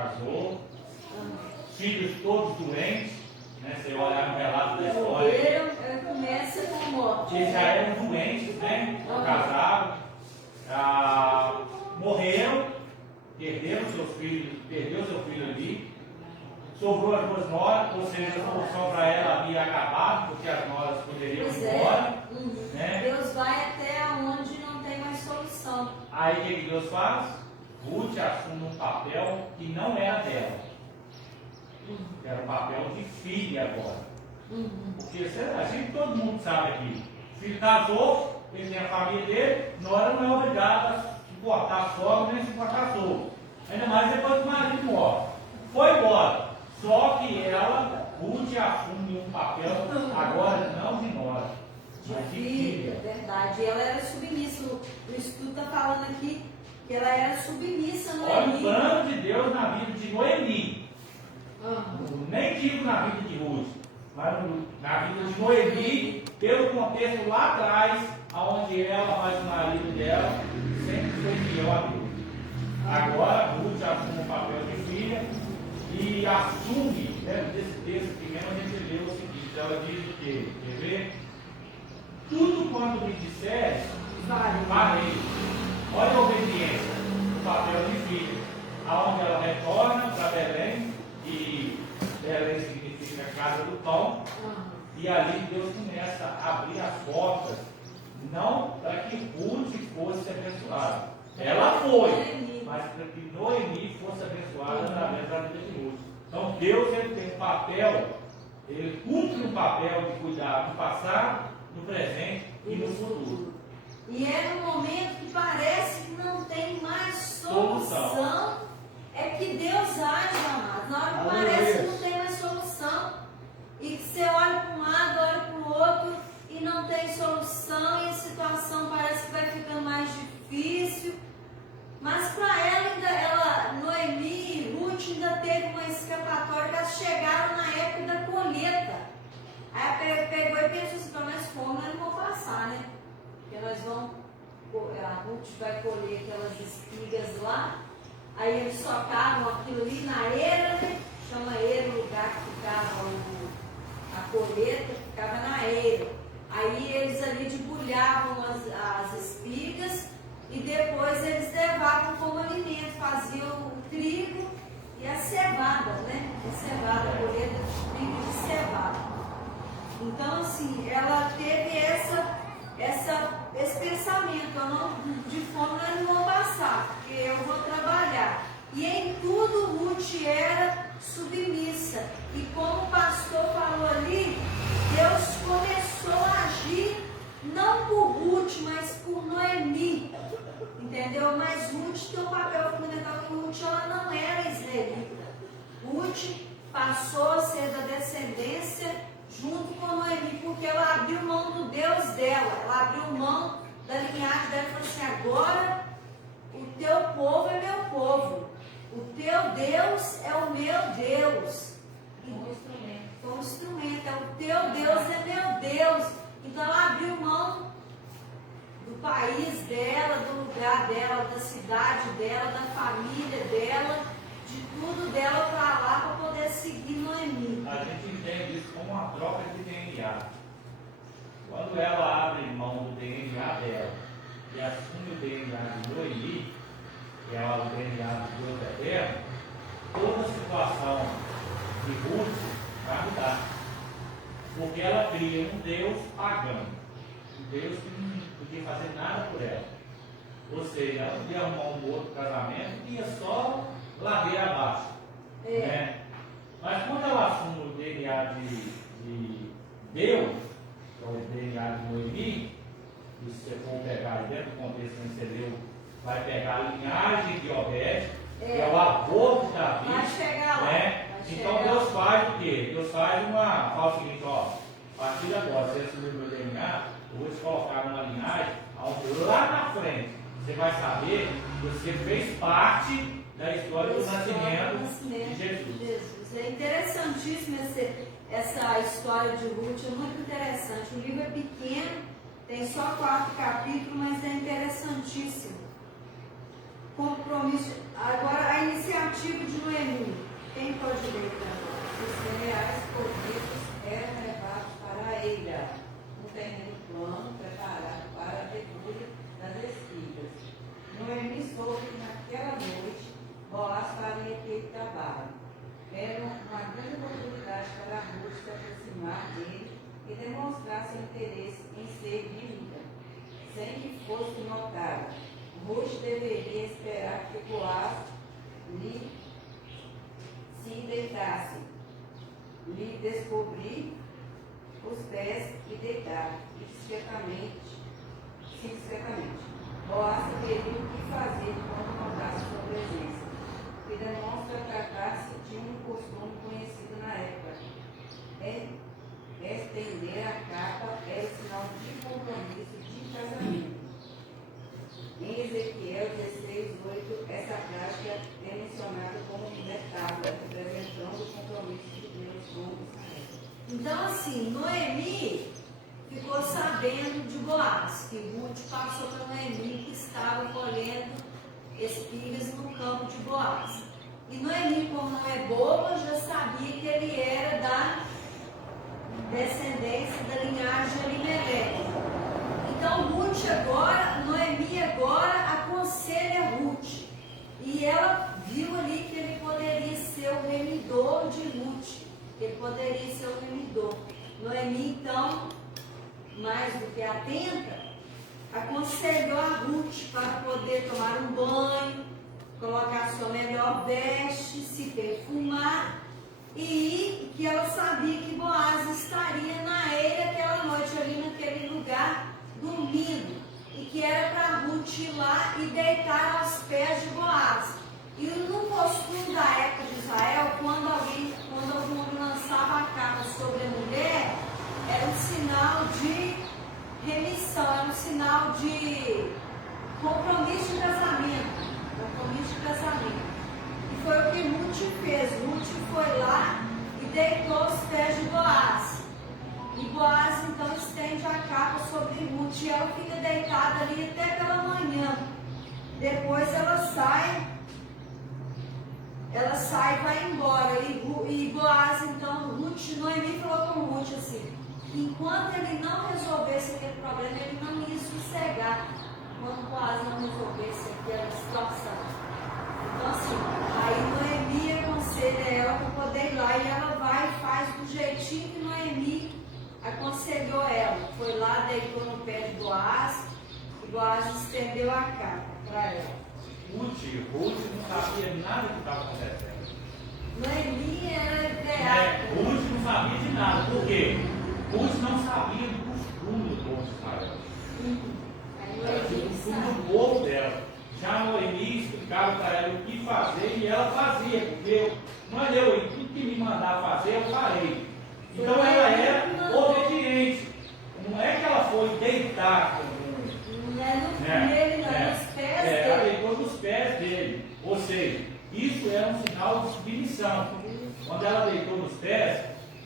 casou, filhos todos doentes, né? Você olhar no relato da história. Morreram, começa com a morte. Eles já eram doentes, né? Casaram, morreram, perderam seus filhos, perdeu seu filho ali. Sobrou as duas noras, ou seja, a solução para ela havia acabado, porque as noras poderiam ir embora. Né? Deus vai até onde não tem mais solução. Aí o que Deus faz? Ruth assume um papel que não era dela. Era um papel de filha agora. Porque a gente, todo mundo sabe aqui. O filho casou, ele tem a família dele, nora não é obrigada a suportar a sogra nem suportar a sogra. Ainda mais depois que o marido morre. Foi embora. Só que ela, Ruth, assume um papel agora não de nora, mas de filha. Verdade. E ela era submissa. O estudo está falando aqui que ela era submissa no Olha o Eli. plano de Deus na vida de Noemi. Nem digo na vida de Ruth, mas na vida de Noemi, pelo contexto lá atrás, onde ela faz o marido dela, sempre foi fiel a Deus. Agora, Ruth assume o papel de filha e assume, né, desse texto pequeno, a gente lê o seguinte: ela diz o quê? Quer ver? Tudo quanto me disseres, farei. Olha a obediência, o papel de filha, aonde ela retorna para Belém, e Belém significa casa do pão, e ali Deus começa a abrir as portas, não para que Ruth fosse abençoada. Ela foi, mas para que Noemi fosse abençoada através da vida de Ruth. Então Deus, ele tem um papel, ele cumpre um papel de cuidar do passado, do presente e do futuro. E é no momento que parece que não tem mais solução, é que Deus age, amado. Na hora que parece que não tem mais solução, e que você olha para um lado, olha para o outro, e não tem solução, e a situação parece que vai ficando mais difícil. Mas para ela, Noemi e Ruth ainda teve uma escapatória, que elas chegaram na época da colheita. Aí ela pegou e pensou assim: pelo menos fome nós não vamos passar, né? Porque a Ruth vai colher aquelas espigas lá. Aí eles socavam aquilo ali na eira, né? Chama eira o lugar que ficava a colheita, ficava na eira. Aí eles ali debulhavam as espigas e depois eles levavam como alimento, faziam o trigo e a cevada, né? A cevada, a colheita de trigo e de cevada. Então, assim, ela teve esse pensamento: de fome nós não vamos passar, porque eu vou trabalhar. E em tudo Ruth era submissa. E como o pastor falou ali, Deus começou a agir não por Ruth, mas por Noemi. Entendeu? Mas Ruth tem um papel fundamental, porque Ruth ela não era israelita. Ruth passou a ser da descendência junto com Noemi, porque ela abriu mão do Deus dela, ela abriu mão da linhagem dela e falou assim: agora o teu povo é meu povo, o teu Deus é o meu Deus. Foi um instrumento, é o teu Deus é meu Deus. Então ela abriu mão do país dela, do lugar dela, da cidade dela, da família dela, de tudo dela para lá, para poder seguir Noemi. A gente entende isso como uma troca de DNA. Quando ela abre mão do DNA dela e assume o DNA de Noemi, que é o DNA de Deus eterno, toda a situação de Ruth vai mudar. Porque ela cria um Deus pagão, um Deus que não podia fazer nada por ela. Ou seja, ela podia arrumar um outro casamento e ia só ladeira abaixo. Né? Mas quando ela assume o DNA de Deus, que é o DNA de Noemi, e se você for pegar dentro do contexto que você leu, vai pegar a linhagem de Obed, que é o avô de Davi. Vai chegar lá. Né? Então Deus faz o quê? Deus faz fala o seguinte: ó, a partir de agora, você assumiu o meu DNA, eu vou te colocar numa linhagem, lá na frente, você vai saber que você fez parte da história do nascimento de Jesus. É interessantíssimo essa história de Ruth, é muito interessante. O livro é pequeno, tem só 4 capítulos, mas é interessantíssimo. Compromisso. Agora, a iniciativa de Noemi. trabalham. Era uma grande oportunidade para Ruth se aproximar dele e demonstrar seu interesse em ser viúva, sem que fosse notada. Ruth deveria esperar que Boaz lhe se deitasse, lhe descobrir os pés e deitar discretamente. Boaz saberia o que fazer quando notasse sua presença, que demonstra tratar-se de um costume conhecido na época. Estender a capa era o sinal de compromisso de casamento. Em Ezequiel 16:8, essa prática é mencionada como metáfora, representando o compromisso de Deus com Israel. Então, assim, Noemi ficou sabendo de Boaz, que Ruth passou para Noemi que estava colhendo espigas no campo de Boaz. E Noemi, como não é boba, já sabia que ele era da descendência da linhagem de Elimelec. Então Noemi agora aconselha Ruth. E ela viu ali que ele poderia ser o remidor de Ruth. Ele poderia ser o remidor. Noemi, então, mais do que atenta, aconselhou a Ruth para poder tomar um banho, colocar sua melhor veste, se perfumar, e que ela sabia que Boaz estaria na eira aquela noite, ali naquele lugar, dormindo, e que era para Ruth ir lá e deitar aos pés de Boaz. E no costume da época de Israel, quando algum homem lançava a capa sobre a mulher, era um sinal de remissão, era um sinal de compromisso de casamento. E foi o que Ruth fez. Ruth foi lá e deitou aos pés de Boaz. E Boaz então estende a capa sobre Ruth e ela fica deitada ali até pela manhã. Depois ela sai e vai embora. E Boaz, então, Noemi falou com Ruth assim: enquanto ele não resolvesse aquele problema, ele não ia sossegar. Enquanto Boaz não resolvesse aquela situação. Então, assim, aí Noemi aconselha ela para poder ir lá. E ela vai e faz do jeitinho que Noemi aconselhou ela. Foi lá, deitou no pé de Boaz. E Boaz estendeu a capa para ela. Ruth não sabia nada do que estava acontecendo. Noemi era ideal. Ruth não sabia de nada. Por quê? Ruth não sabia do costume do povo de Israel. Era o costume do povo dela. Já Noemi explicava para ela o que fazer e ela fazia, porque tudo que me mandar fazer, eu farei. Então ela era obediente. Não é que ela foi deitar com nos pés dele. Ela deitou nos pés dele. Ou seja, isso era um sinal de submissão. Quando ela deitou nos pés,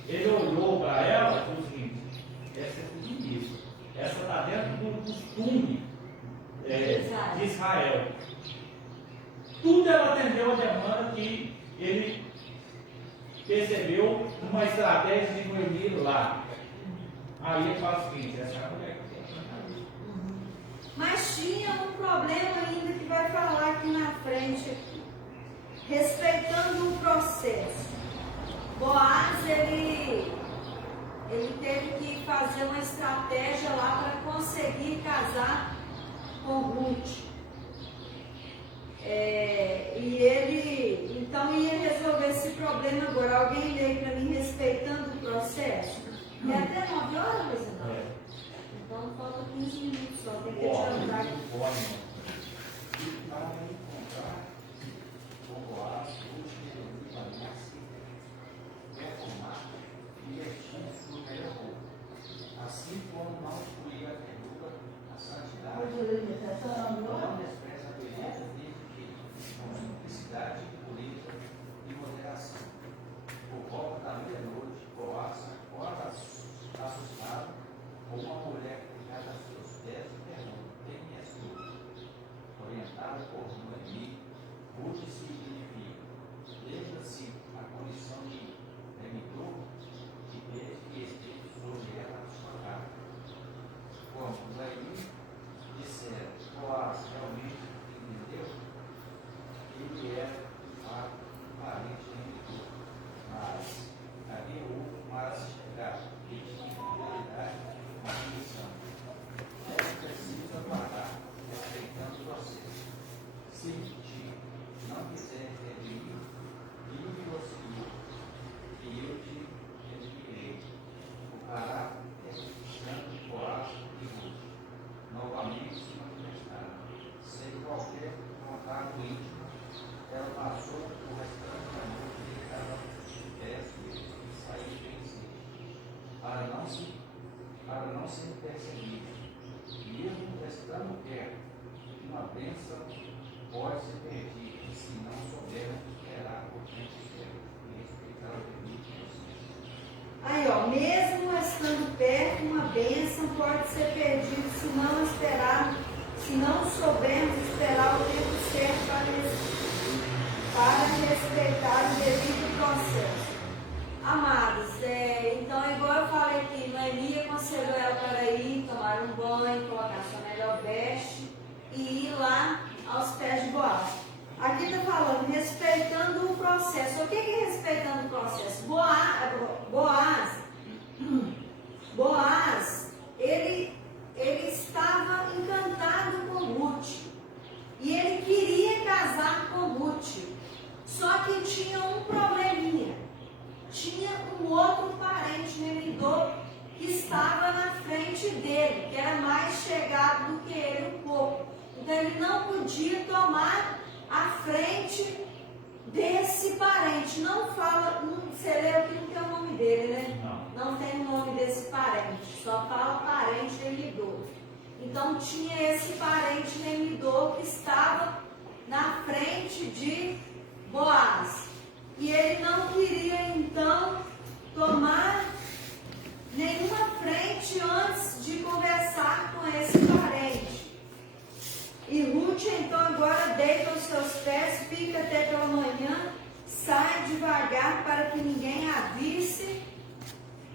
ele olhou para ela e falou o seguinte: essa é submissa. Essa está dentro do costume de Israel. Tudo ela atendeu a demanda que ele percebeu uma estratégia de Noemi lá. Aí ele fala o seguinte: essa é a mulher que tem. Mas tinha um problema ainda que vai falar aqui na frente, respeitando o processo. Boaz, ele teve que fazer uma estratégia lá para conseguir casar com Ruth. E ele então ia resolver esse problema agora. Alguém lê para mim respeitando o processo? E até 9 horas, Luiz Inácio? Então falta 15 minutos só, tem que adiantar aqui. Para encontrar com Boaz, Ruth e Noemi perfumar e vestir no melhor roupa, assim como não excluir a ternura, a santidade, não despreza a beleza dele, com simplicidade, pureza e moderação. Por volta da meia-noite, Boaz acorda assustado, com uma mulher ligada a seus pés e pergunta: quem és tu? Orientada por Noemi, Ruth significa: ó, mesmo estando perto, uma bênção pode ser perdida se não soubermos esperar o tempo certo para respeitar o devido processo. Amados, então, igual eu falei aqui, Noemi aconselhou ela para ir tomar um banho, colocar sua melhor veste e ir lá aos pés de Boaz. Aqui está falando, respeitando o processo. O que é respeitando o processo? Boaz, ele estava encantado com Ruth. E ele queria casar com Ruth. Só que tinha um probleminha. Tinha um outro parente Nemidô que estava na frente dele, que era mais chegado do que ele um pouco. Então ele não podia tomar a frente desse parente. Não fala, você leu aqui, não tem o nome dele, né? Não tem o nome desse parente, só fala parente Nemidô. Então tinha esse parente Nemidô que estava na frente de Boaz. E ele não queria então tomar nenhuma frente antes de conversar com esse parente. E Ruth então agora deita os seus pés, fica até pela manhã, sai devagar para que ninguém a visse.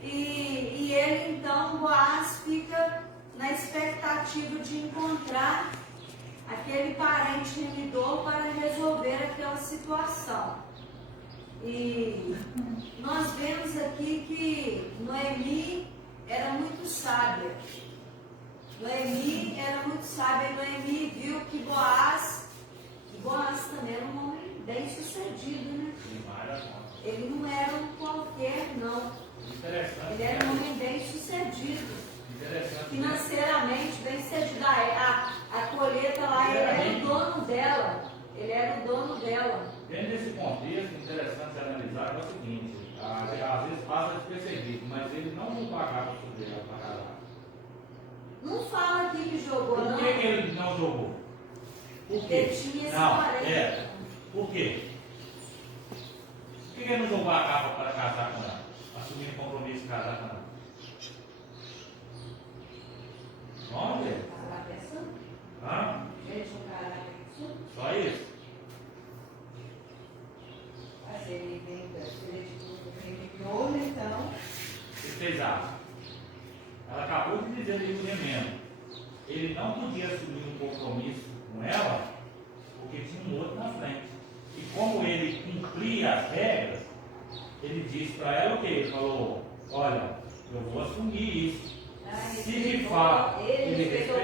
E ele então, Boaz, fica na expectativa de encontrar aquele parente Nemidô para resolver aquela situação. E nós vemos aqui que Noemi era muito sábia. Noemi era muito sábia e Noemi viu que Boaz também era um homem bem sucedido, né? Ele não era um qualquer, não. Ele era um homem bem sucedido. Financeiramente bem sucedido. A colheita lá, ele era o dono dela. Ele era o dono dela. Dentro desse contexto, interessante se analisar é o seguinte, às vezes passa despercebido, mas ele não pagava sobre ela para casar. Não fala aqui que jogou, não. Por que ele não jogou? Por quê? Ele tinha esse parente. Por quê? Por que ele não jogou a capa para casar com ela? Assumir o compromisso de casar com ela? Onde? Hã? Só isso? Ele vem de ouro, então. O que vocês acham? Ela acabou de dizer ali no remendo. Ele não podia assumir um compromisso com ela, porque tinha um outro na frente. E como ele cumpria as regras, ele disse para ela o quê? Ele falou, olha, eu vou assumir isso. Se de fato ele respeitou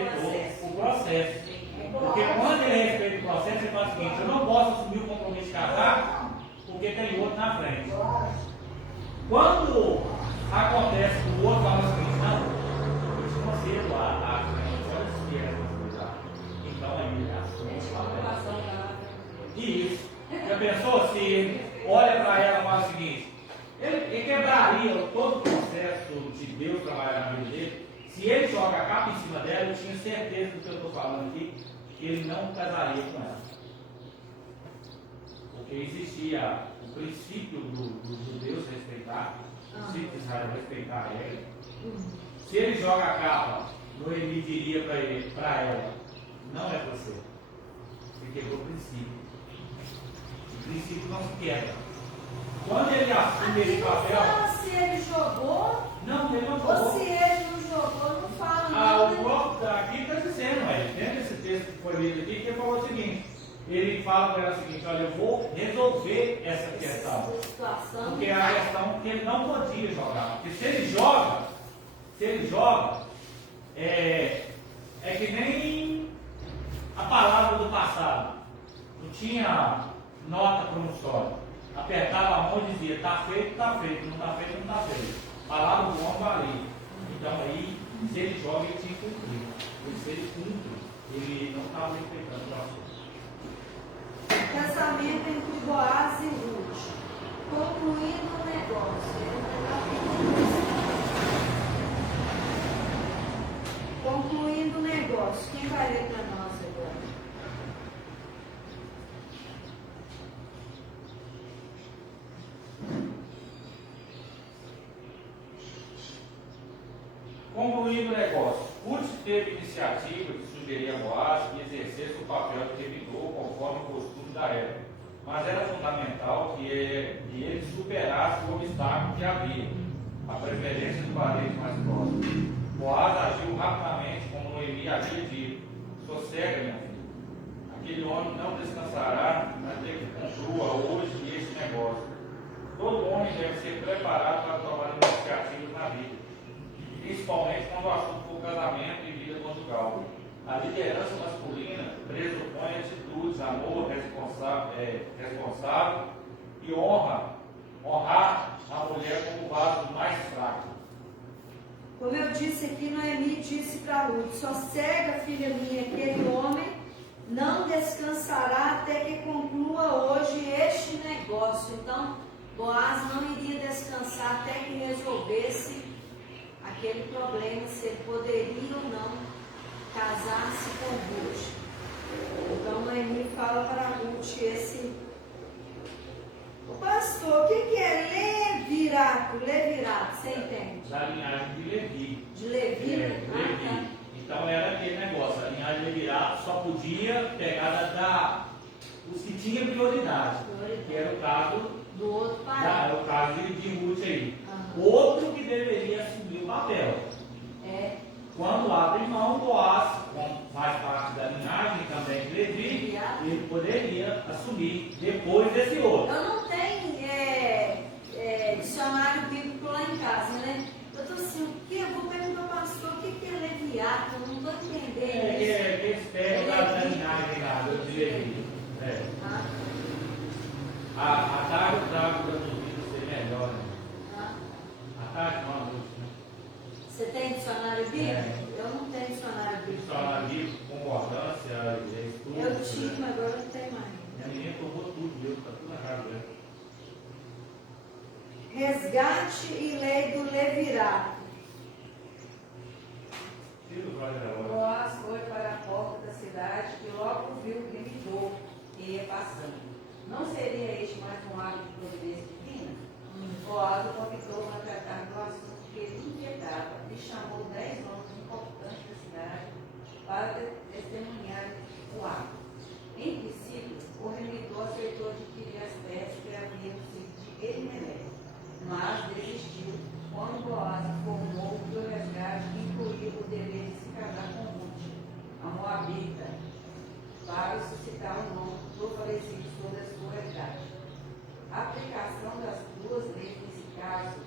o processo. Porque quando ele respeita o processo, ele fala o seguinte, eu não posso assumir o compromisso de casar, porque tem outro na frente. Quando acontece que o outro fala o seguinte, não, eu te concedo a frente, olha se é responsabilidade. Então aí ele assume o papel. Isso. Já pensou se ele olha para ela e fala o seguinte, ele quebraria todo o processo de Deus trabalhar na vida dele. Se ele joga a capa em cima dela, eu tinha certeza do que eu estou falando aqui, que ele não casaria com ela. Porque existia o princípio dos judeus respeitar, o princípio de Israel respeitar ele. Se ele joga a capa, Noemi diria para ela, não é você. Você quebrou o princípio. O princípio não se quebra. Quando ele assume esse papel. Não fala se ele jogou, não, ele não jogou. Ou se ele não jogou, não fala nada. Aqui está dizendo, dentro desse texto que foi lido aqui, que ele falou o seguinte. Ele fala para ela o seguinte, olha, eu vou resolver essa questão. Porque é a questão que ele não podia jogar. Porque se ele joga, é que nem a palavra do passado. Não tinha nota promissória. Apertava a mão e dizia, está feito, não está feito, não está feito. A palavra do homem valia. Então aí, se ele joga, ele tinha que cumprir. E se ele cumpre, ele não estava respeitando o processo. Casamento entre Boaz e Ruth. Concluindo o negócio. Concluindo o negócio. Quem vai ler para nós agora? Concluindo o negócio, Ruth teve iniciativa de sugerir a Boaz que exercesse o papel de revidor conforme o costume da época, mas era fundamental que ele superasse o obstáculo que havia, a preferência do parente mais próximo. Boaz agiu rapidamente, como Noemi havia dito: sossega, minha filha. Aquele homem não descansará até que conclua hoje este negócio. Todo homem deve ser preparado para tomar iniciativas na vida, principalmente quando o assunto for casamento e vida conjugal. A liderança masculina pressupõe atitudes, amor responsável e honrar a mulher como vaso mais fraco. Como eu disse aqui, Noemi disse para Ruth: sossega, filha minha, aquele homem não descansará até que conclua hoje este negócio. Então, Boaz não iria descansar até que resolvesse aquele problema, se ele poderia ou não casar-se com Ruth. Então, Noemi fala para Ruth o pastor, o que é levirato? Levirato, você entende? Da linhagem de Levi. De Levi? Levi. Então era aquele negócio, a linhagem de Levirato só podia pegar os que tinham prioridade, que era o caso do outro pai. o caso de Ruth aí. Uhum. Outro que deveria assumir o papel. Quando abre mão, Boaz, como faz parte da linhagem também de Levi, ele poderia assumir depois desse outro. Eu não tenho dicionário bíblico lá em casa, né? Eu estou assim, eu vou perguntar ao pastor o que é leviato, eu não estou entendendo. Que eles pegam da linhagem lá, de Levi. A tarde trago para os vídeos ser melhor, né? A tarde não, a noite, né? Você tem dicionário bíblico? Eu não tenho dicionário bíblico. Dicionário bíblico, concordância, estudo. Eu tinha, mas agora não tem mais. Minha menina tomou tudo, viu? Está tudo errado, né? Resgate e lei do levirato. Boaz foi para a porta da cidade e logo viu o remidor que ia passando. Não seria este mais um ato de providência divina? Boaz o convidou a tratar do assunto que ele inquietava e chamou 10 homens importantes da cidade para testemunhar o ato. Em princípio, o remidor aceitou adquirir as terras que haviam sido de Elimelec, mas desistiu quando Boaz informou que o resgate incluía o dever de se casar com Ruth, a Moabita, para suscitar o nome do falecido sobre a sua resgate. A aplicação das duas leis nesse caso,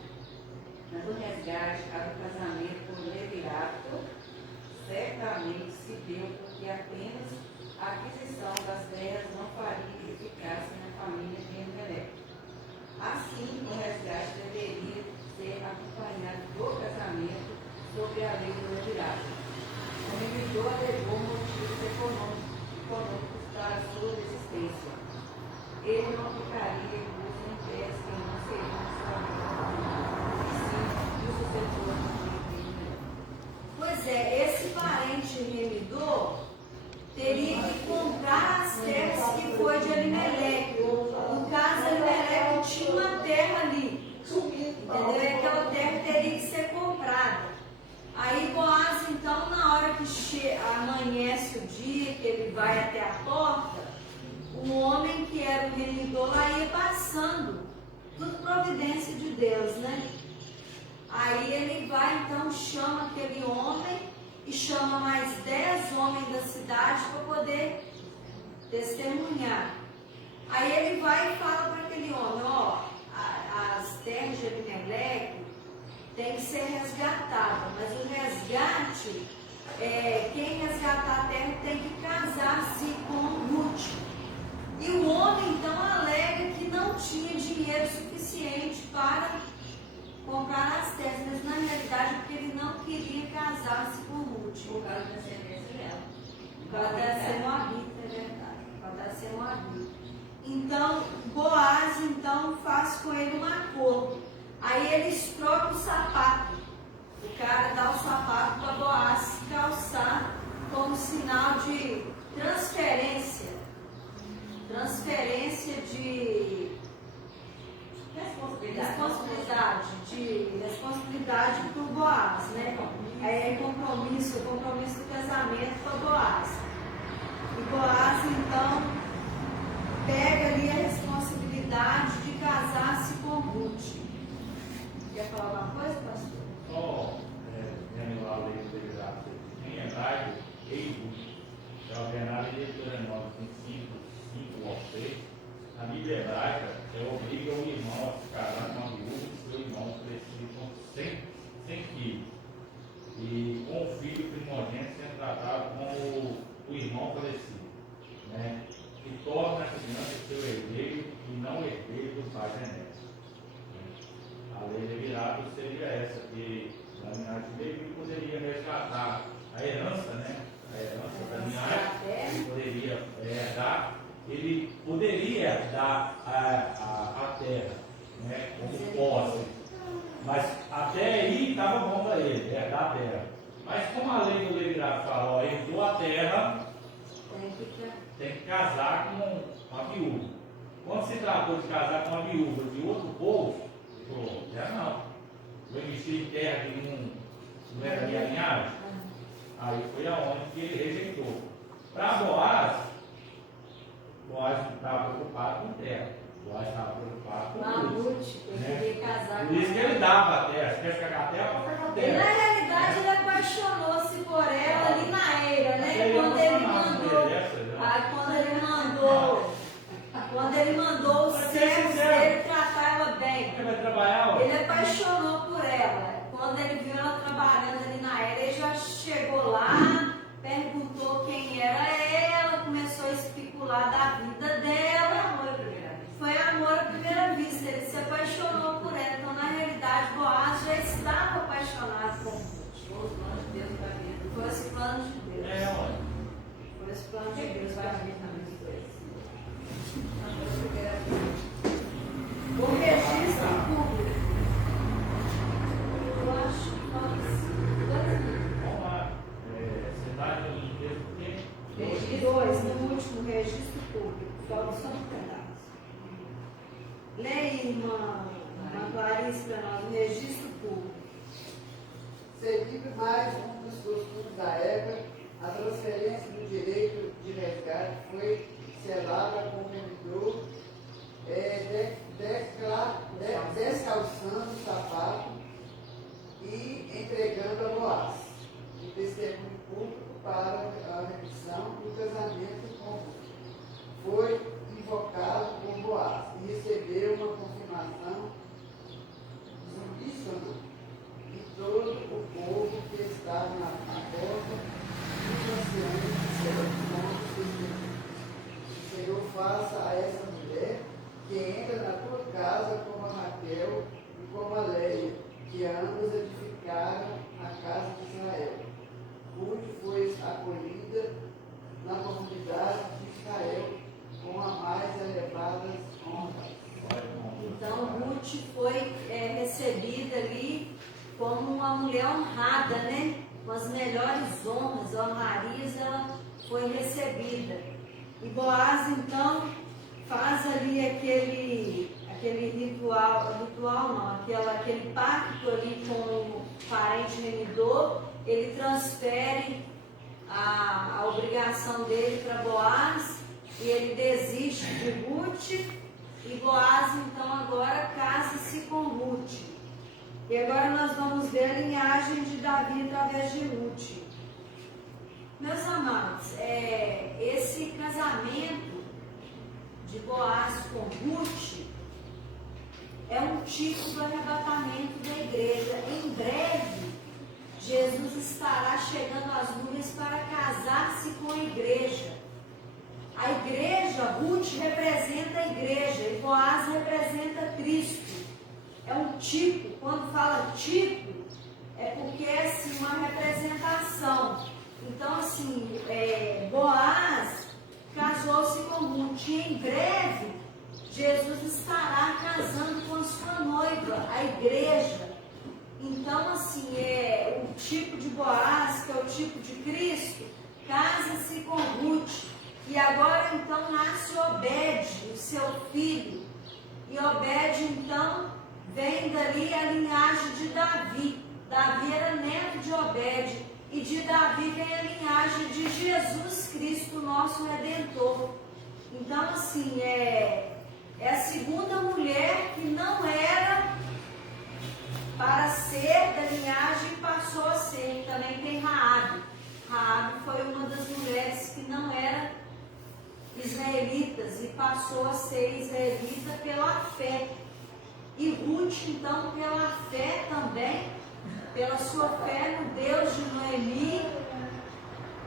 na do resgate a do casamento por levirato, certamente se deu porque apenas a aquisição das terras não faria eficácia na família de Elimelec. Assim, o resgate deveria ser acompanhado do casamento sobre a lei do levirato. O remidor alegou motivos econômicos para a sua desistência. Ele não ficaria recluso em terras que não seriam sua vida, e sim do sucessor de Elimelec. Pois é, esse parente remidor teria que comprar as terras que foi de Elimelec. No caso, Elimelec tinha uma terra ali. Entendeu? Aquela terra teria que ser comprada. Aí Boaz, então, na hora que amanhece o dia, que ele vai até a porta, o homem que era o remidor lá ia passando. Tudo providência de Deus, né? Aí ele vai, então, chama aquele homem e chama mais 10 homens da cidade para poder testemunhar. Aí ele vai e fala para aquele homem: ó, as terras de Elimelec tem que ser resgatada, mas o resgate, quem resgatar a terra tem que casar-se com Ruth. E o homem então alega que não tinha dinheiro suficiente para comprar as terras, mas na realidade porque ele não queria casar-se com Ruth. Por causa da descendência dela. Para ser Moabita, é verdade. Para ser Moabita. Então, Boaz então faz com ele um acordo. Aí eles trocam o sapato. O cara dá o sapato para Boaz calçar como sinal de transferência. Transferência de responsabilidade para o Boaz, né? é compromisso, o compromisso do casamento com Boaz. E Boaz, então, pega ali a responsabilidade de casar-se com Ruth. Quer falar alguma coisa, pastor? Só, vendo lá a lei do Levítico, em hebraico, Ruth, é ordenado em Deuteronômio 5 ao 6. A Bíblia hebraica obriga o irmão a se casar com a viúva e seu irmão crescido sem filho. E com o filho primogênito sendo tratado como o irmão falecido, né? Que torna a criança seu herdeiro e não herdeiro do pai genético. A lei de Levítico seria essa, que na linhagem de Levi poderia resgatar a herança, né? A herança da linhagem, ele poderia herdar a terra, né? Como posse. Mas até aí estava bom para ele, herdar a terra. Mas como a lei do Levítico fala, ó, herdou a terra, tem que casar com a viúva. Quando se tratou de casar com a viúva de outro povo, ele falou, já não. Eu investir em terra que não era minha linhagem. Aí foi aonde que ele rejeitou. Para Boaz não estava preocupado com terra. Boaz estava preocupado com Ruth. Queria casar Por isso que ele dava a terra. Se quer ficar com a terra, pode ficar com a E terra. na realidade ele apaixonou-se por ela ali na eira, né? Quando ele mandou os servos dele tratar ela bem. Ele vai trabalhar, Ele apaixonou por ela. Quando ele viu ela trabalhando ali na eira, ele já chegou lá, perguntou quem era ela, começou a especular da vida dela. Foi amor à primeira vista. Ele se apaixonou por ela. Então, na realidade, Boaz já estava apaixonado por Ruth. Foi os planos de Deus. Foi os planos de Deus. O registro público. Eu acho que Vamos lá. Você está em texto do quê? 2, no último registro público. Falta só um pedaço. Leia, irmã Clarice, para nós, o registro público. Seguindo mais um dos costumes da época, a transferência do direito de resgate foi selada com o vendedor descalçando o sapato e entregando a Boaz, o testemunho público para a remissão do casamento com Ruth. Foi invocado por Boaz e recebeu uma confirmação uníssona. E todo o povo que estava na porta dos anciãos disseram: o Senhor faça a essa mulher que entra na tua casa como a Raquel e como a Leia, que ambas edificaram a casa de Israel. Ruth foi acolhida na comunidade de Israel com as mais elevadas honras. Então, Ruth foi recebida ali como uma mulher honrada, né? Com as melhores honrarias, ela foi recebida. E Boaz, então, faz ali aquele aquele pacto ali com o parente remidor. Ele transfere a obrigação dele para Boaz e ele desiste de Ruth. E Boaz, então, agora casa-se com Ruth. E agora nós vamos ver a linhagem de Davi através de Ruth. Meus amados, esse casamento de Boaz com Ruth é um tipo do arrebatamento da igreja. Em breve, Jesus estará chegando às nuvens para casar-se com a igreja. A igreja, Ruth representa a igreja e Boaz representa Cristo. É um tipo, quando fala tipo, é porque é assim, uma representação. Então, assim, Boaz casou-se com Ruth e em breve Jesus estará casando com a sua noiva, a igreja. Então, assim, o tipo de Boaz, que é o tipo de Cristo, casa-se com Ruth. E agora, então, nasce Obed, o seu filho. E Obed, então, vem dali a linhagem de Davi. Davi era neto de Obed, e de Davi vem a linhagem de Jesus Cristo, nosso Redentor. Então, assim, é a segunda mulher que não era para ser da linhagem, passou a ser. Também tem Raabe. Raabe foi uma das mulheres que não era israelitas e passou a ser israelita pela fé. E Ruth, então, pela fé também, pela sua fé no Deus de Noemi,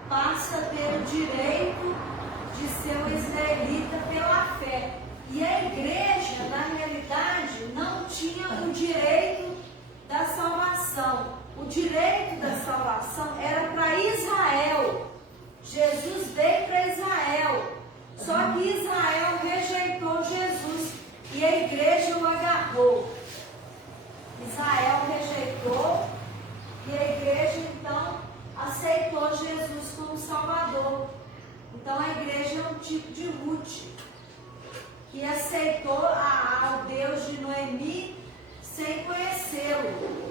passa a ter o direito de ser um israelita pela fé. E a igreja, na realidade, não tinha o direito da salvação. O direito da salvação era para Israel. Jesus veio para Israel. Só que Israel rejeitou Jesus e a igreja o agarrou. Israel rejeitou e a igreja então aceitou Jesus como Salvador. Então a igreja é um tipo de Ruth, que aceitou ao Deus de Noemi sem conhecê-lo.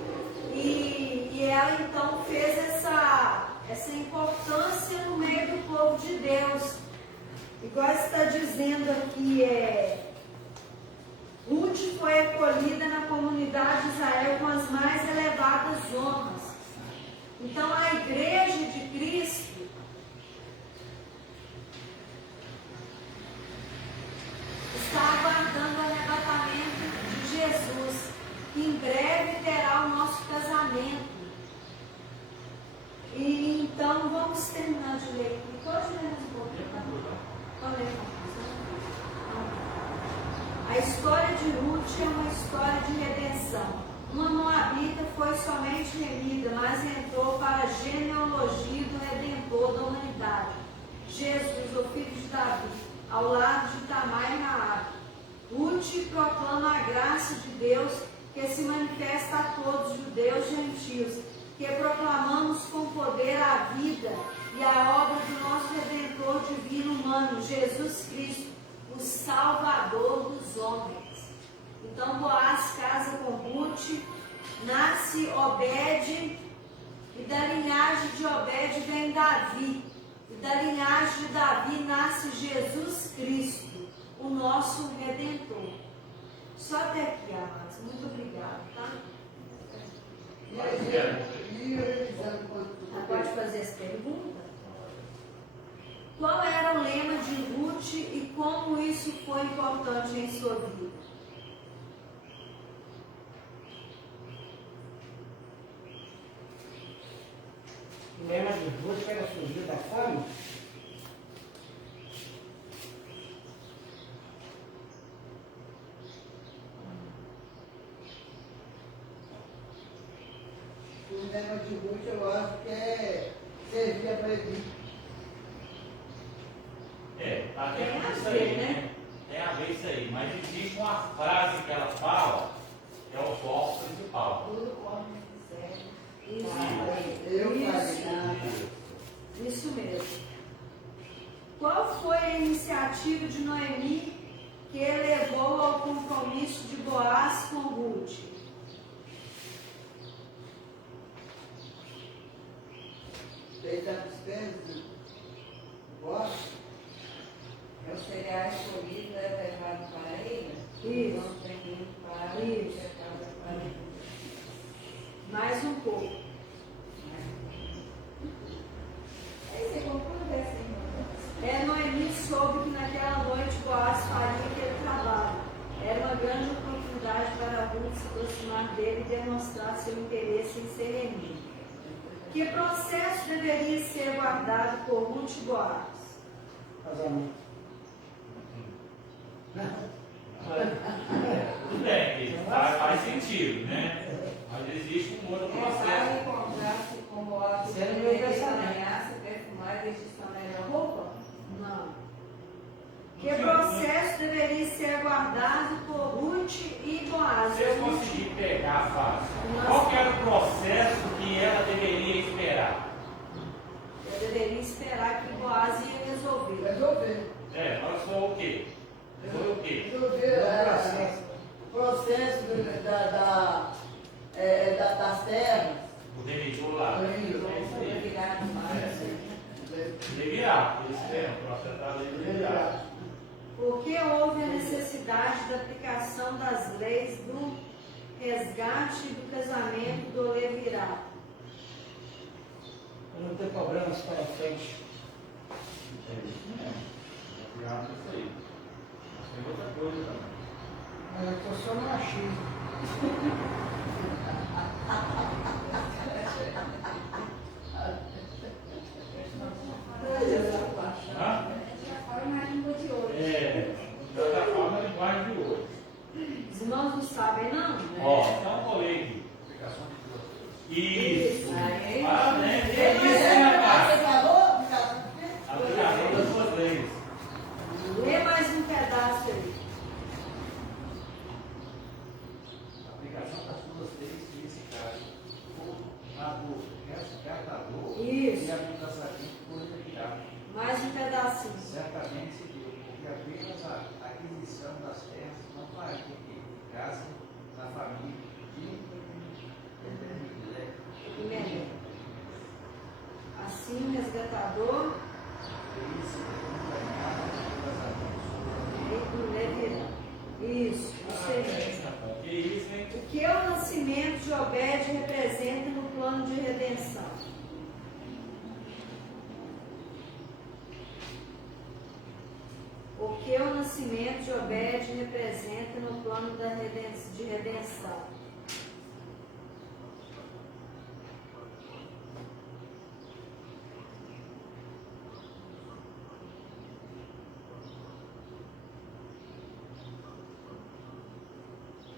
E ela então fez essa importância no meio do povo de Deus. Igual está dizendo aqui, Ruth foi acolhida na comunidade de Israel com as mais elevadas honras. Então a igreja de Cristo está aguardando o arrebatamento de Jesus, que em breve terá o nosso casamento. E então vamos terminar de ler aqui. Pode ler mais um pouquinho, tá bom? Pode ler. A história de Ruth é uma história de redenção. Uma moabita foi somente remida, mas entrou para a genealogia do Redentor da humanidade, Jesus, o filho de Davi, ao lado de Tamar e Raabe. Ruth proclama a graça de Deus que se manifesta a todos, judeus e gentios, que proclamamos com poder a vida e a obra do nosso Redentor divino humano, Jesus Cristo, o Salvador dos homens. Então Boaz casa com Ruth, nasce Obed, e da linhagem de Obed vem Davi, e da linhagem de Davi nasce Jesus Cristo, o nosso Redentor. Só até aqui, amados. Muito obrigada, tá? Pode fazer as perguntas? Qual era o lema de Ruth e como isso foi importante em sua vida? O lema de Ruth era fugir da fome? O lema de Ruth eu acho que é servir a presídio. Tá dentro disso aí, né? Tem a ver isso aí, mas existe uma frase que ela fala, que é o foco principal. Tudo come serve. Isso mesmo. Qual foi a iniciativa de Noemi que levou ao compromisso de Boaz com Ruth? Deitar os pés do Boaz? É o cereal escolhido, é levado para ele? Isso. Não tem para Isso. para ele. Mais um pouco. Aí você conclui essa irmã. Noemi soube que naquela noite Boaz faria aquele trabalho. Era uma grande oportunidade para Ruth se aproximar dele e demonstrar seu interesse em ser remida. Que processo deveria ser guardado por Ruth e Boaz? Casamento. Tudo bem, faz sentido, né? Mas existe um outro Boaz processo. encontrar-se com Boaz, Isso é no meu ele pensamento. amanhã se perfumar e vestir a melhor roupa? Não. Que processo deveria ser guardado por Ruth e Boaz? Se eu conseguir pegar fácil, qual que era o processo que ela deveria esperar? Eu deveria esperar que Boaz ia resolver. Resolver. Nós somos o quê? Foi o quê? Resolver o processo das terras. lá. Vai virar no mar. Revirar, esse é o processo da lei de revirar. Porque houve a necessidade da aplicação das leis do resgate e do casamento do levirá. Para não ter problemas para frente. É isso mesmo. Revirar isso aí. Mas tem outra coisa também. Mas eu estou só no achismo. Hã? É, já está falando a linguagem de hoje. Os irmãos não sabem, não? Ó, então colei aqui. Aplicação de duas coisas. Isso. Aí. Parabéns. É isso, rapaz. Aplicação das suas leis. Lê mais um pedaço aí. Aplicação das duas leis nesse caso. O resgatador Isso. e a aplicação por revirar. Mais um pedacinho. Certamente se deu, porque apenas a aquisição das terras não faria que ficasse na família de Melhor. Assim o resgatador e do levirá. Isso, isso aí. Que isso, hein? O que o nascimento de Obed representa no plano de redenção? O que o nascimento de Obed representa no plano de redenção?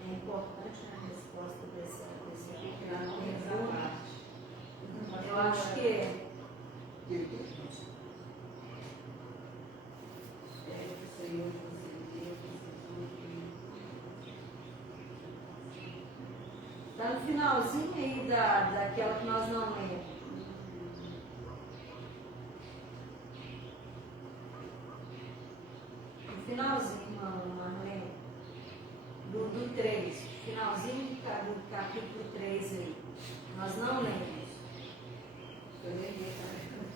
É importante a resposta dessa pergunta. Eu acho que é. Está no finalzinho aí daquela que nós não lemos. No finalzinho, Marlene. Do 3. Finalzinho do capítulo 3 aí. Nós não lemos.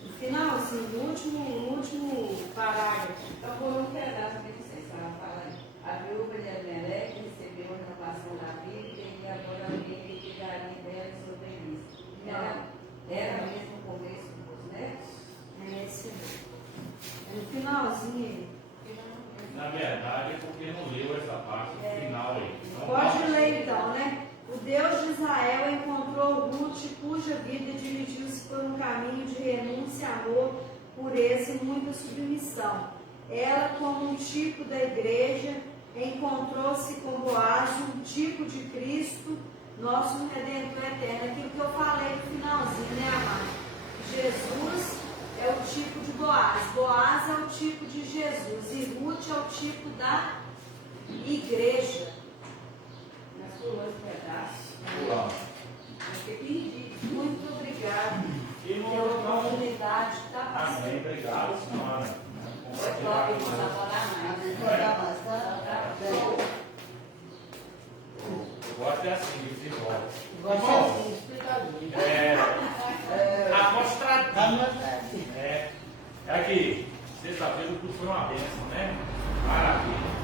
No finalzinho, no último parágrafo. Então, por um pedaço que vocês estavam falando, a viúva de Abimeleque recebeu a renovação da vida e agora alguém que cuidaria dela e sua velhice. Era mesmo o começo dos netos? É esse mesmo. É no finalzinho aí. Na verdade é porque não leu essa parte do final aí. Então, Pode ler então, né? O Deus de Israel encontrou Ruth, cuja vida dirigiu-se por um caminho de renúncia, amor, pureza e muita submissão. Ela, como um tipo da igreja, encontrou-se com Boaz, um tipo de Cristo, nosso Redentor eterno. Aquilo que eu falei no finalzinho, né, amado? Jesus é o tipo de Boaz, Boaz é o tipo de Jesus e Ruth é o tipo da igreja. Nas duas pedaços. pulando. Eu fiquei perdido. Muito obrigada E no pela não. oportunidade de estar passando. Amém. Obrigado, senhora. Foi top, vou elaborar mais. Eu gosto é assim, de volta. Gosto assim, explicadinho. Apostradinho. Aqui, sexta-feira o culto foi uma bênção, né? Maravilha.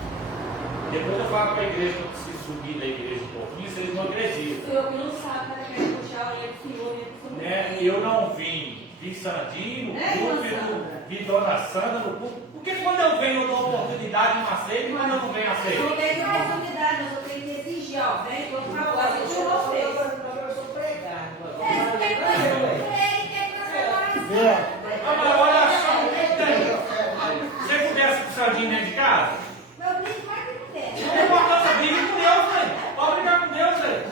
Depois eu falo para a igreja que eu preciso subir da igreja um pouquinho, vocês não acreditam. O senhor que não sabe, para quem puxar o leite do senhor, Né? Eu não vim Sandinho no púlpito, vi Dona Sandra no púlpito. Por que quando eu venho eu dou oportunidade não aceito e quando eu não venho aceito? não tem oportunidade, mas eu tenho que exigir, ó. Vem, vou falar de vocês. Eu sou pregado. Mas olha só o que tem. Se você pudesse com o Sandinho dentro de casa, Meu bicho vai que puder. não tem importância, briga com Deus, velho. Pode brigar com Deus, velho.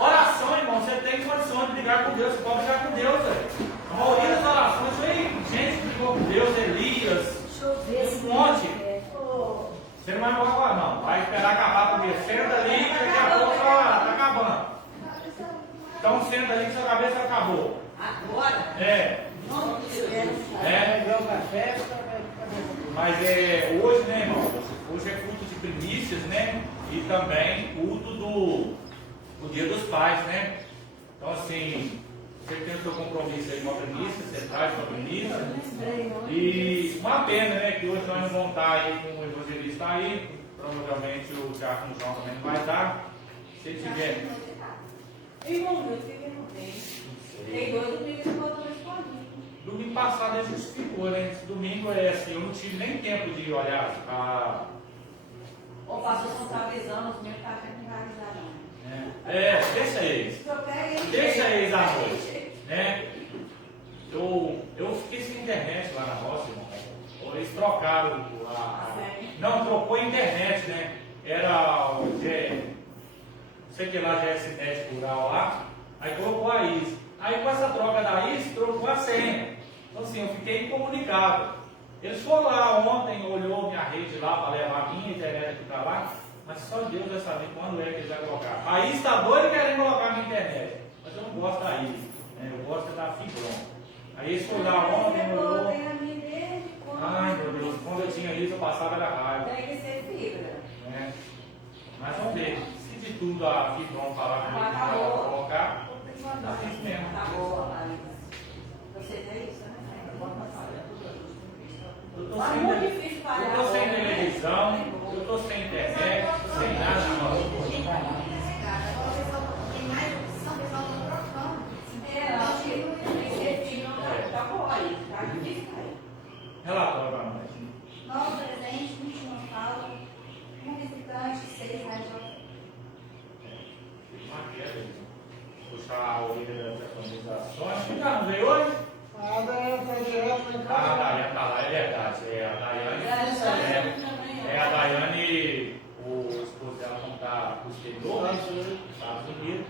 Oração, irmão, você tem condição de brigar com Deus, você pode brigar com Deus, velho. A maioria das orações foi gente que brigou com Deus, Elias, Deixa eu ver se um monte. Você não vai embora agora, não. Vai esperar acabar com Deus. Senta ali que daqui a pouco está acabando. Então senta ali que sua cabeça acabou. Agora, Não Pegamos a festa, Mas hoje, né, irmão? Hoje é culto de primícias, né? E também culto do Dia dos Pais, né? Então, assim, Você tem o seu compromisso aí com a premissa, você traz com a premissa. E uma pena, né, que hoje nós não vamos estar aí com o evangelista aí, provavelmente o Diácono João também não vai estar. Se ele tiver. Irmão, Deus, que não tem. Tem 2 domingos que eu vou responder. Domingo passado ele justificou, né? Esse domingo é assim, eu não tive nem tempo de olhar a. O pastor não está avisando, os meus estão avisando. Deixa eles. Deixa eles à noite. Né? Eu fiquei sem internet lá na roça, irmão. Eles trocaram não, trocou a internet, né? Era o sei que lá GSNet rural lá, aí colocou a IS. Aí com essa troca da IS, trocou a senha. Então assim, eu fiquei incomunicado. Eles foram lá ontem, olhou minha rede lá para levar a minha internet aqui para lá, mas só Deus vai saber quando é que eles vão colocar. A IS está doida querendo colocar a minha internet, mas eu não gosto da IS, né? Eu gosto da Fibron. Aí eles foram lá ontem, olhou. Ai meu Deus, quando eu tinha isso eu passava da raiva. Tem que ser fibra. Né? Mas vamos ver, se de tudo a Fibron falar comigo que vai colocar, tá isso mesmo. Tá boa, Marisa. Você tem isso, né? Eu tô sem televisão, eu tô sem internet, sem nada. Tá bom aí, tá difícil aí. Relatório para nós. Novo presente, 21 fala, um visitante, 6 reais. Uma queda, puxar a orelha das organizações. Quem já não veio hoje? A Daiane está direto lá em casa. A Daiane está lá, é verdade. A Daiane, o esposo dela não está no exterior, né? Estados Unidos.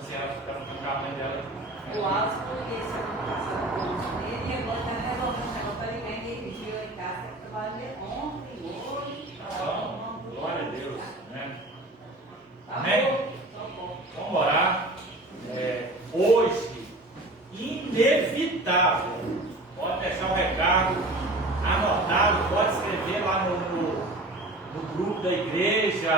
Assim, ela fica com o carro dela. O Alves, porque esse ano passado ele e agora está resolvendo o negócio para ele vender ele dia em casa, trabalha ontem, hoje. Então, glória a Deus. Né? Amém? Vamos orar. Hoje, inevitável, pode deixar o recado anotado, pode escrever lá no grupo da igreja,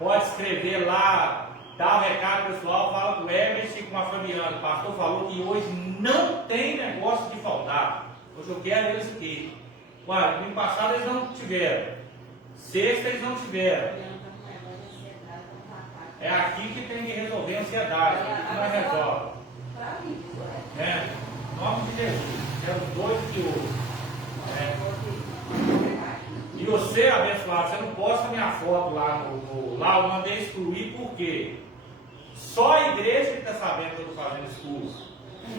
pode escrever lá. Dá o recado pessoal, fala com o Everest e com a Fabiana. O pastor falou que hoje não tem negócio de faltar. Hoje eu quero eles aqui. Ué, no passado eles não tiveram. Sexta eles não tiveram. É aqui que tem que resolver a ansiedade. Aqui que nós resolve. Em nome de Jesus. É os dois de hoje. E você, abençoado, você não posta minha foto lá lá eu mandei excluir por quê? Só a igreja que está sabendo que eu estou fazendo esse curso.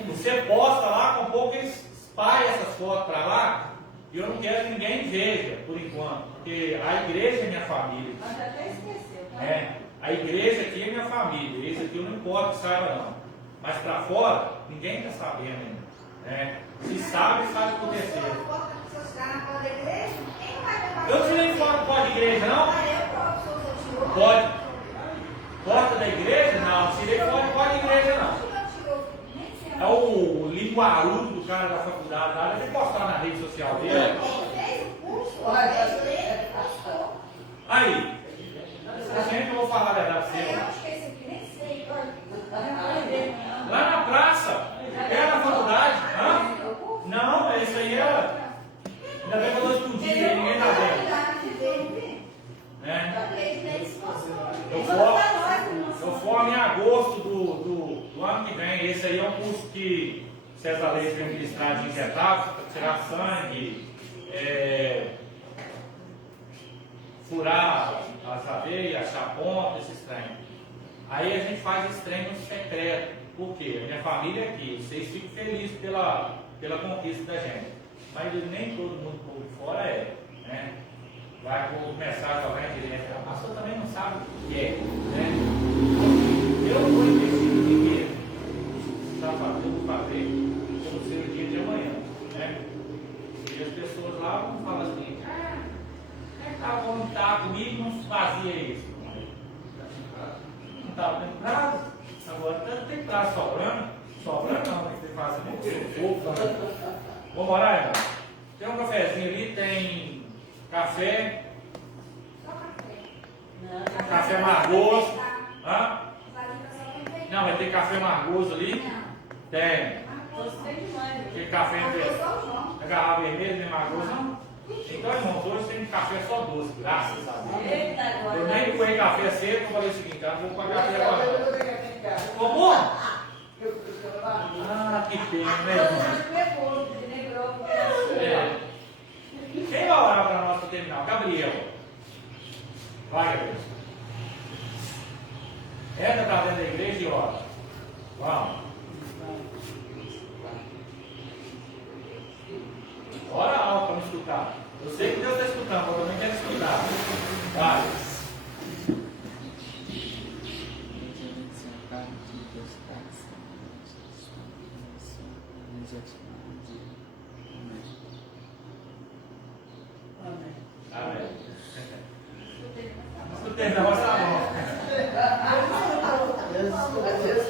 Você posta lá, com pouco espalha essas fotos para lá, e eu não quero que ninguém veja, por enquanto, porque a igreja é minha família. Mas até esqueceu, tá? A igreja aqui é minha família, esse aqui eu não importa que saiba não. Mas para fora, ninguém está sabendo ainda. Se sabe, sabe o que aconteceu. Eu tirei foto de igreja, não? Pode. Porta da igreja? Não, tirei foto de igreja, não. É o linguarudo do cara da faculdade lá, deve postar na rede social dele. Aí, sempre eu vou falar a verdade pra você. Lá na praça, é na faculdade. Não, esse aí é. Ainda bem que eu estou explodindo, ninguém está vendo. Eu formo em agosto do ano que vem. Esse aí é um curso que César Leite vem ministrar de injetável, para tirar sangue, furar as abelhas, achar ponta, esses trem. Aí a gente faz esse trem no secreto. Por quê? A minha família é aqui. Vocês ficam felizes pela conquista da gente. Mas nem todo mundo por fora né? Vai começar a jogar em direto. A pessoa também não sabe o que é, né? Eu vou investir no dinheiro. Está fazendo, vou fazer como ser o dia de amanhã, né? E as pessoas lá vão falar assim, quando estava comigo não fazia isso. Não estava tendo prazo, agora tem prazo sobrando. Sobrando não, tem que fazer muito pouco. Vamos orar, irmão? Tem um cafezinho ali, tem café. Só café. Café margoso. Não, vai ter café margoso ali. Tem. Gostei demais. Aquele café é garrafa vermelha, não é magoso, não? Então, irmãos, hoje tem café só doce, graças a Deus. Eita, agora. Eu nem coei café cedo, eu falei o seguinte, eu vou pagar café agora. Como? Ah, que pena, né, irmão? É. Quem vai orar para nós para terminar? Gabriel. Vai, Gabriel. Entra para dentro da igreja e ora. Vamos. Ora alto para me escutar. Eu sei que Deus está escutando, mas eu também quero escutar. Vai. Amém. Escutei, na voz da mão. Às vezes,